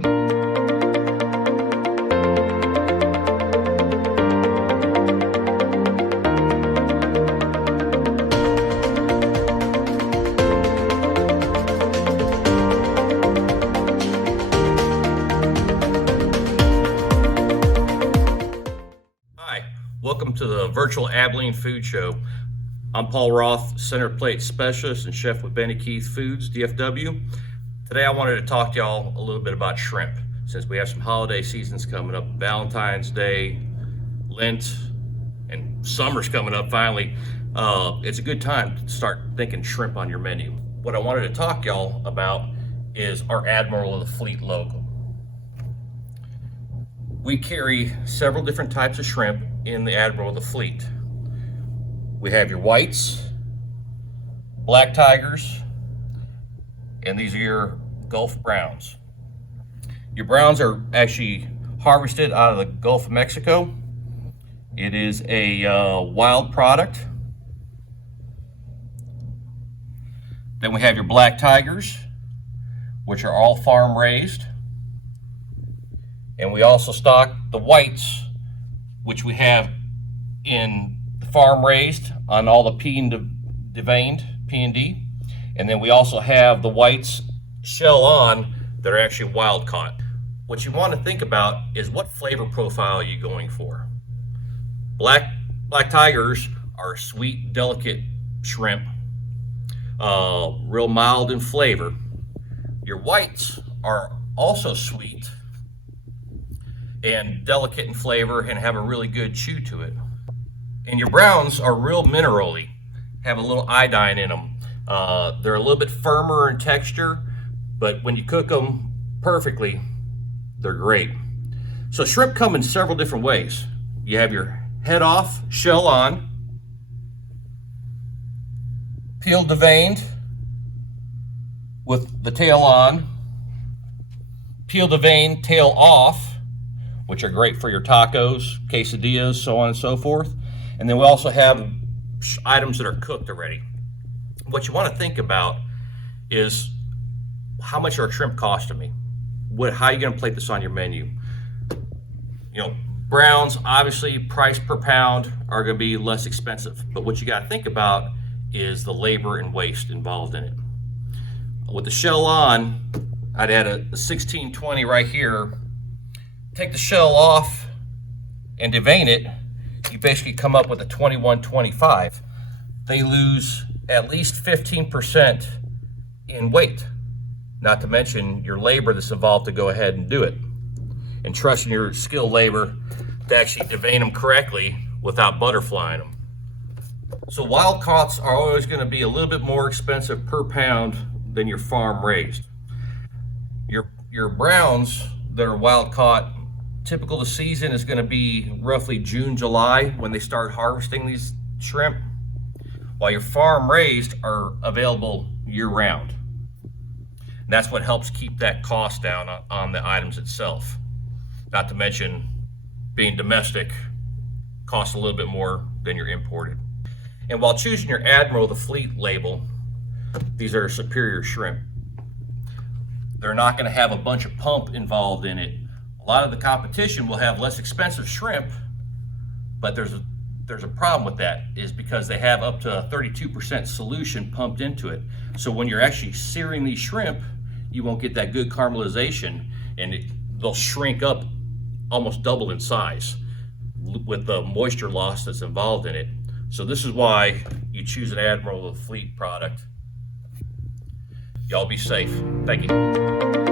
Welcome to the virtual Abilene Food Show. I'm Paul Rothe, Center Plate Specialist and Chef with Benny Keith Foods, DFW. Today I wanted to talk to y'all a little bit about shrimp, since we have some holiday seasons coming up, Valentine's Day, Lent, and summer's coming up finally. It's a good time to start thinking shrimp on your menu. What I wanted to talk to y'all about is our Admiral of the Fleet logo. We carry several different types of shrimp in the Admiral of the Fleet. We have your whites, black tigers, and these are your Gulf browns. Your browns are actually harvested out of the Gulf of Mexico. It is a wild product. Then we have your black tigers, which are all farm raised. And we also stock the whites, which we have in the farm raised on all the P and deveined, P&D. And then we also have the whites shell on that are actually wild caught. What you want to think about is what flavor profile are you going for? Black tigers are sweet, delicate shrimp, real mild in flavor. Your whites are also sweet and delicate in flavor and have a really good chew to it. And your browns are real minerally, have a little iodine in them. They're a little bit firmer in texture, but when you cook them perfectly, they're great. So shrimp come in several different ways. You have your head off, shell on, peeled deveined with the tail on, peeled deveined, tail off, which are great for your tacos, quesadillas, so on and so forth. And then we also have items that are cooked already. What you want to think about is how much are shrimp costing me? How are you going to plate this on your menu? You know, browns, obviously, price per pound are going to be less expensive. But what you got to think about is the labor and waste involved in it. With the shell on, I'd add a 1620 right here. Take the shell off and devein it, you basically come up with a 2125. They lose at least 15% in weight, not to mention your labor that's involved to go ahead and do it, and trusting your skilled labor to actually devein them correctly without butterflying them. So wild caughts are always going to be a little bit more expensive per pound than your farm raised. Your browns that are wild caught, typical the season is going to be roughly June, July when they start harvesting these shrimp, while your farm raised are available year round. And that's what helps keep that cost down on the items itself. Not to mention being domestic costs a little bit more than your imported. And while choosing your Admiral of the Fleet label, these are superior shrimp. They're not going to have a bunch of pump involved in it. A lot of the competition will have less expensive shrimp, but there's a problem with that, is because they have up to a 32% solution pumped into it. So when you're actually searing these shrimp, you won't get that good caramelization, and they'll shrink up almost double in size with the moisture loss that's involved in it. So this is why you choose an Admiral of the Fleet product. Y'all be safe. Thank you.